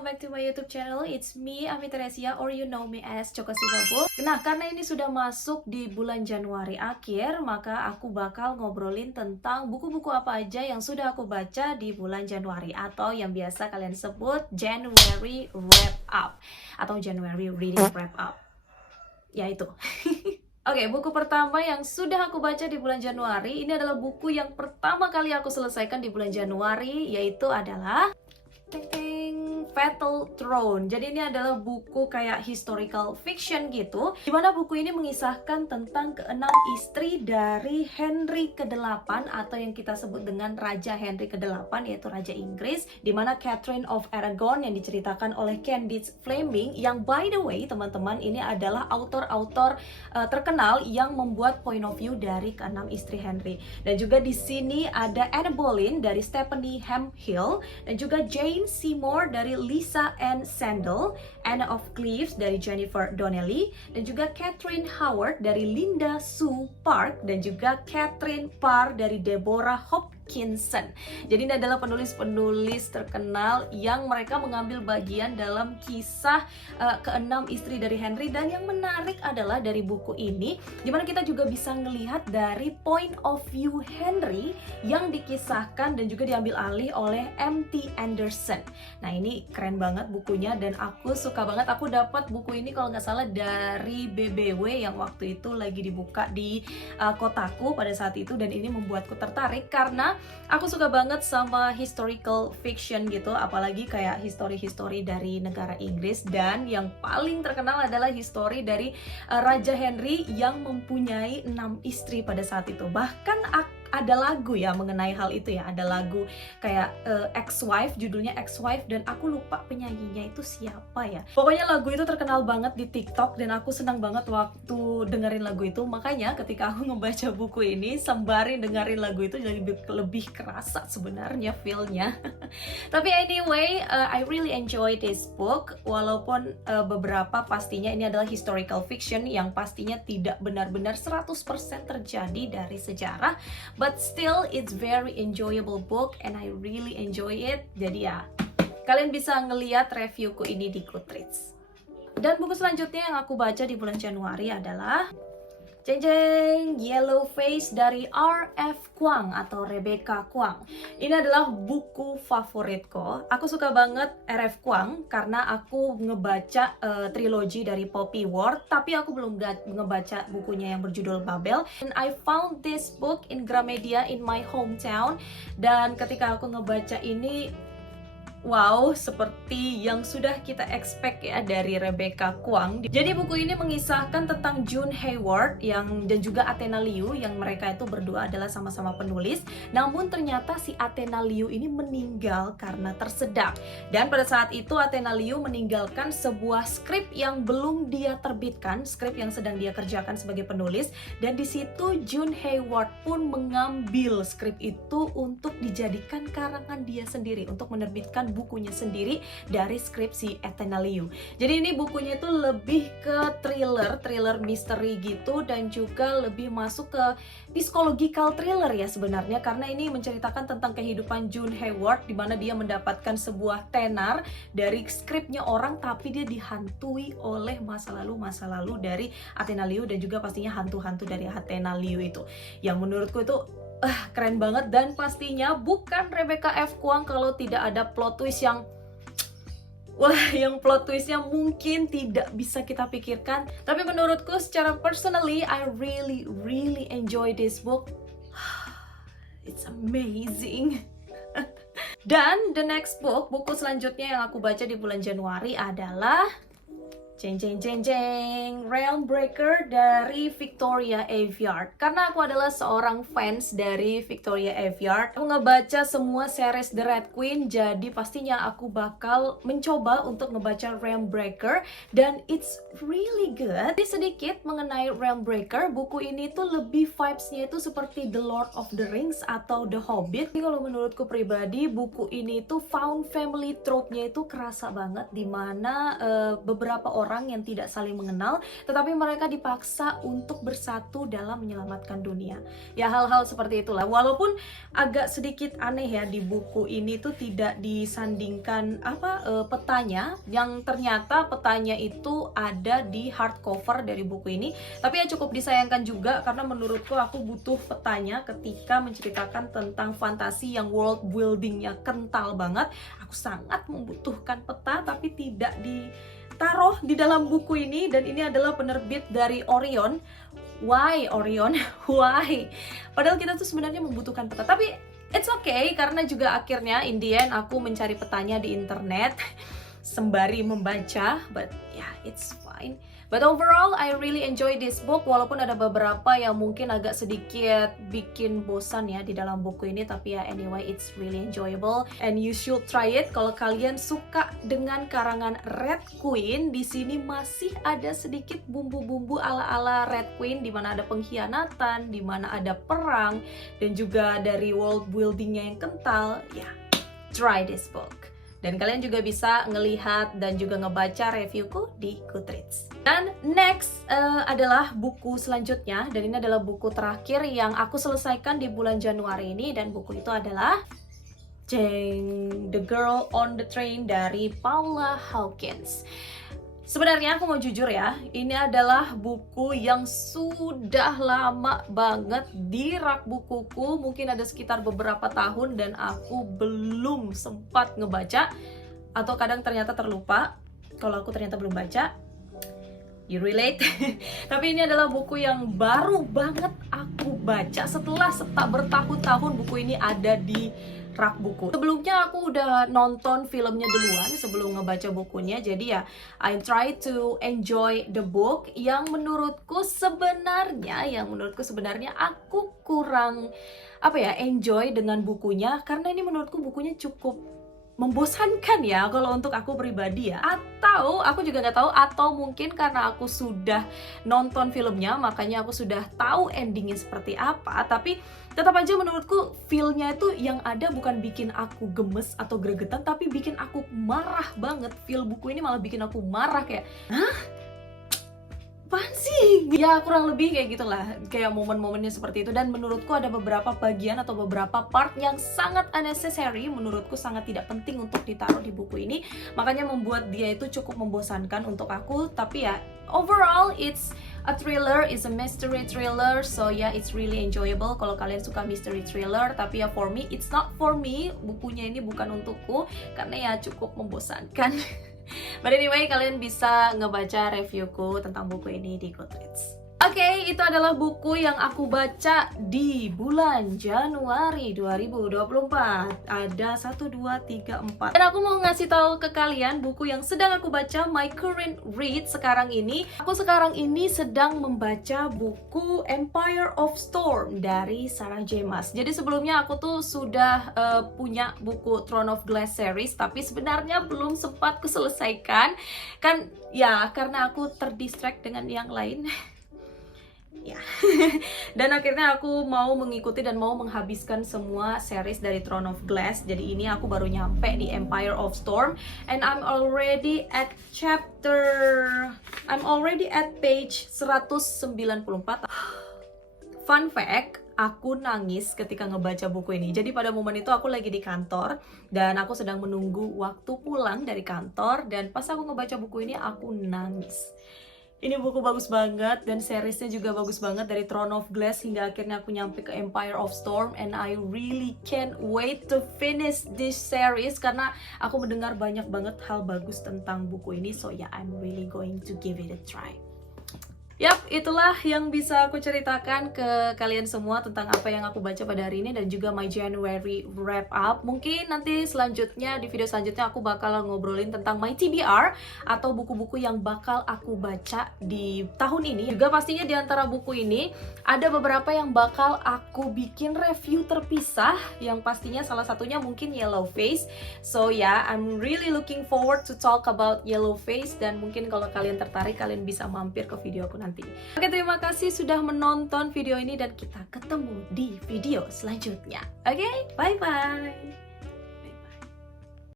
welcome back to my YouTube channel. It's me, Ami Teresia, or you know me as Choco Sibabul. Nah, karena ini sudah masuk di bulan Januari akhir, maka aku bakal ngobrolin tentang buku-buku apa aja yang sudah aku baca di bulan Januari, atau yang biasa kalian sebut January Wrap Up atau January Reading Wrap Up. Ya itu. Oke, buku pertama yang sudah aku baca di bulan Januari, ini adalah buku yang pertama kali aku selesaikan di bulan Januari, yaitu adalah Fatal Throne. Jadi ini adalah buku kayak historical fiction gitu, dimana buku ini mengisahkan tentang keenam istri dari Henry ke-8 atau yang kita sebut dengan Raja Henry ke-8, yaitu Raja Inggris, dimana Catherine of Aragon yang diceritakan oleh Candice Fleming, yang by the way teman-teman ini adalah autor-autor terkenal yang membuat point of view dari keenam istri Henry. Dan juga di sini ada Anne Boleyn dari Stephanie Hemphill, dan juga Jane Seymour dari Lisa Ann Sandel, Anne of Cleves dari Jennifer Donnelly, dan juga Catherine Howard dari Linda Sue Park, dan juga Catherine Parr dari Deborah Hopkinson. Jadi ini adalah penulis-penulis terkenal yang mereka mengambil bagian dalam kisah keenam istri dari Henry. Dan yang menarik adalah dari buku ini, dimana kita juga bisa melihat dari point of view Henry yang dikisahkan dan juga diambil alih oleh M.T. Anderson. Nah, ini keren banget bukunya dan aku suka banget. Aku dapat buku ini kalau nggak salah dari BBW yang waktu itu lagi dibuka di kotaku pada saat itu, dan ini membuatku tertarik karena aku suka banget sama historical fiction gitu, apalagi kayak history dari negara Inggris. Dan yang paling terkenal adalah history dari Raja Henry yang mempunyai 6 istri pada saat itu. Bahkan ada lagu ya mengenai hal itu ya, ada lagu kayak Ex-Wife, judulnya Ex-Wife, dan aku lupa penyanyinya itu siapa ya. Pokoknya lagu itu terkenal banget di TikTok dan aku senang banget waktu dengerin lagu itu. Makanya ketika aku ngebaca buku ini sembari dengerin lagu itu jadi lebih kerasa sebenarnya feel-nya. Tapi anyway, I really enjoy this book, walaupun beberapa pastinya ini adalah historical fiction yang pastinya tidak benar-benar 100% terjadi dari sejarah. But still, it's very enjoyable book and I really enjoy it. Jadi ya, kalian bisa ngeliat reviewku ini di Goodreads. Dan buku selanjutnya yang aku baca di bulan Januari adalah Jeng Yellow Face dari R.F. Kuang atau Rebecca Kuang. Ini adalah buku favoritku. Aku suka banget R.F. Kuang karena aku ngebaca trilogi dari Poppy Ward, tapi aku belum ngebaca bukunya yang berjudul Babel. And I found this book in Gramedia in my hometown. Dan ketika aku ngebaca ini, wow, seperti yang sudah kita expect ya dari Rebecca Kuang. Jadi buku ini mengisahkan tentang June Hayward dan juga Athena Liu, yang mereka itu berdua adalah sama-sama penulis. Namun ternyata si Athena Liu ini meninggal karena tersedak. Dan pada saat itu Athena Liu meninggalkan sebuah skrip yang belum dia terbitkan, skrip yang sedang dia kerjakan sebagai penulis. Dan di situ June Hayward pun mengambil skrip itu untuk dijadikan karangan dia sendiri, untuk menerbitkan bukunya sendiri dari skripsi Athena Liu. Jadi ini bukunya itu lebih ke thriller misteri gitu, dan juga lebih masuk ke psychological thriller ya sebenarnya, karena ini menceritakan tentang kehidupan June Hayward, di mana dia mendapatkan sebuah tenar dari skripnya orang, tapi dia dihantui oleh masa lalu dari Athena Liu, dan juga pastinya hantu-hantu dari Athena Liu itu, yang menurutku itu keren banget. Dan pastinya bukan Rebecca F. Kuang kalau tidak ada plot twist yang plot twistnya mungkin tidak bisa kita pikirkan. Tapi menurutku secara personally, I really enjoy this book. It's amazing. Dan the next book, buku selanjutnya yang aku baca di bulan Januari adalah Realmbreaker dari Victoria Aveyard. Karena aku adalah seorang fans dari Victoria Aveyard, aku ngebaca semua series The Red Queen, jadi pastinya aku bakal mencoba untuk ngebaca Realmbreaker, dan it's really good. Jadi sedikit mengenai Realmbreaker, buku ini tuh lebih vibes-nya itu seperti The Lord of the Rings atau The Hobbit. Jadi kalau menurutku pribadi, buku ini tuh found family trope-nya itu kerasa banget, dimana beberapa orang orang yang tidak saling mengenal, tetapi mereka dipaksa untuk bersatu dalam menyelamatkan dunia. Ya, hal-hal seperti itulah. Walaupun agak sedikit aneh ya, di buku ini tuh tidak disandingkan petanya, yang ternyata petanya itu ada di hardcover dari buku ini. Tapi ya cukup disayangkan juga, karena menurutku aku butuh petanya ketika menceritakan tentang fantasi yang world buildingnya kental banget. Aku sangat membutuhkan peta, tapi tidak ditaruh di dalam buku ini. Dan ini adalah penerbit dari Orion. Why Orion? Why? Padahal kita tuh sebenarnya membutuhkan peta, tapi it's okay, karena juga akhirnya in the end aku mencari petanya di internet sembari membaca, but yeah, it's fine. But overall, I really enjoy this book, walaupun ada beberapa yang mungkin agak sedikit bikin bosan ya di dalam buku ini, tapi ya anyway, it's really enjoyable and you should try it. Kalau kalian suka dengan karangan Red Queen, di sini masih ada sedikit bumbu-bumbu ala-ala Red Queen, di mana ada pengkhianatan, di mana ada perang, dan juga dari world buildingnya yang kental. Ya, try this book. Dan kalian juga bisa ngelihat dan juga ngebaca reviewku di Goodreads. Dan next adalah buku selanjutnya, dan ini adalah buku terakhir yang aku selesaikan di bulan Januari ini, dan buku itu adalah The Girl on the Train dari Paula Hawkins. Sebenarnya aku mau jujur ya, ini adalah buku yang sudah lama banget di rak bukuku, mungkin ada sekitar beberapa tahun dan aku belum sempat ngebaca, atau kadang ternyata terlupa kalau aku ternyata belum baca. You relate? Tapi ini adalah buku yang baru banget aku baca setelah bertahun-tahun buku ini ada di rak buku. Sebelumnya aku udah nonton filmnya duluan sebelum ngebaca bukunya, jadi ya I try to enjoy the book. Yang menurutku sebenarnya aku kurang enjoy dengan bukunya, karena ini menurutku bukunya cukup membosankan ya kalau untuk aku pribadi ya. Atau aku juga nggak tahu, atau mungkin karena aku sudah nonton filmnya makanya aku sudah tahu endingnya seperti apa. Tapi tetap aja menurutku feel-nya itu yang ada bukan bikin aku gemes atau gregetan, tapi bikin aku marah banget. Feel buku ini malah bikin aku marah, kayak hah? Apaan sih? Ya kurang lebih kayak gitulah, kayak momen-momennya seperti itu. Dan menurutku ada beberapa bagian atau beberapa part yang sangat unnecessary, menurutku sangat tidak penting untuk ditaruh di buku ini, makanya membuat dia itu cukup membosankan untuk aku. Tapi ya overall it's a thriller, it's a mystery thriller, so yeah, it's really enjoyable kalau kalian suka mystery thriller. Tapi ya for me, it's not for me, bukunya ini bukan untukku karena ya cukup membosankan. But anyway, kalian bisa ngebaca reviewku tentang buku ini di Goodreads. Oke, itu adalah buku yang aku baca di bulan Januari 2024. Ada 1, 2, 3, 4. Dan aku mau ngasih tahu ke kalian buku yang sedang aku baca, my current read sekarang ini. Aku sekarang ini sedang membaca buku Empire of Storm dari Sarah J. Maas. Jadi sebelumnya aku tuh sudah punya buku Throne of Glass series, tapi sebenarnya belum sempat kuselesaikan. Kan ya karena aku terdistract dengan yang lain. Ya. Dan akhirnya aku mau mengikuti dan mau menghabiskan semua series dari Throne of Glass. Jadi ini aku baru nyampe di Empire of Storm, and I'm already at page 194. Fun fact, aku nangis ketika ngebaca buku ini. Jadi pada momen itu aku lagi di kantor dan aku sedang menunggu waktu pulang dari kantor, dan pas aku ngebaca buku ini aku nangis. Ini buku bagus banget dan seriesnya juga bagus banget, dari Throne of Glass hingga akhirnya aku nyampe ke Empire of Storm, and I really can't wait to finish this series karena aku mendengar banyak banget hal bagus tentang buku ini. So yeah, I'm really going to give it a try. Yap, itulah yang bisa aku ceritakan ke kalian semua tentang apa yang aku baca pada hari ini dan juga my January wrap up. Mungkin nanti selanjutnya, di video selanjutnya aku bakal ngobrolin tentang my TBR atau buku-buku yang bakal aku baca di tahun ini. Juga pastinya di antara buku ini ada beberapa yang bakal aku bikin review terpisah, yang pastinya salah satunya mungkin Yellowface. So yeah, I'm really looking forward to talk about Yellowface, dan mungkin kalau kalian tertarik kalian bisa mampir ke videoku nanti. Oke, terima kasih sudah menonton video ini dan kita ketemu di video selanjutnya. Oke, bye-bye.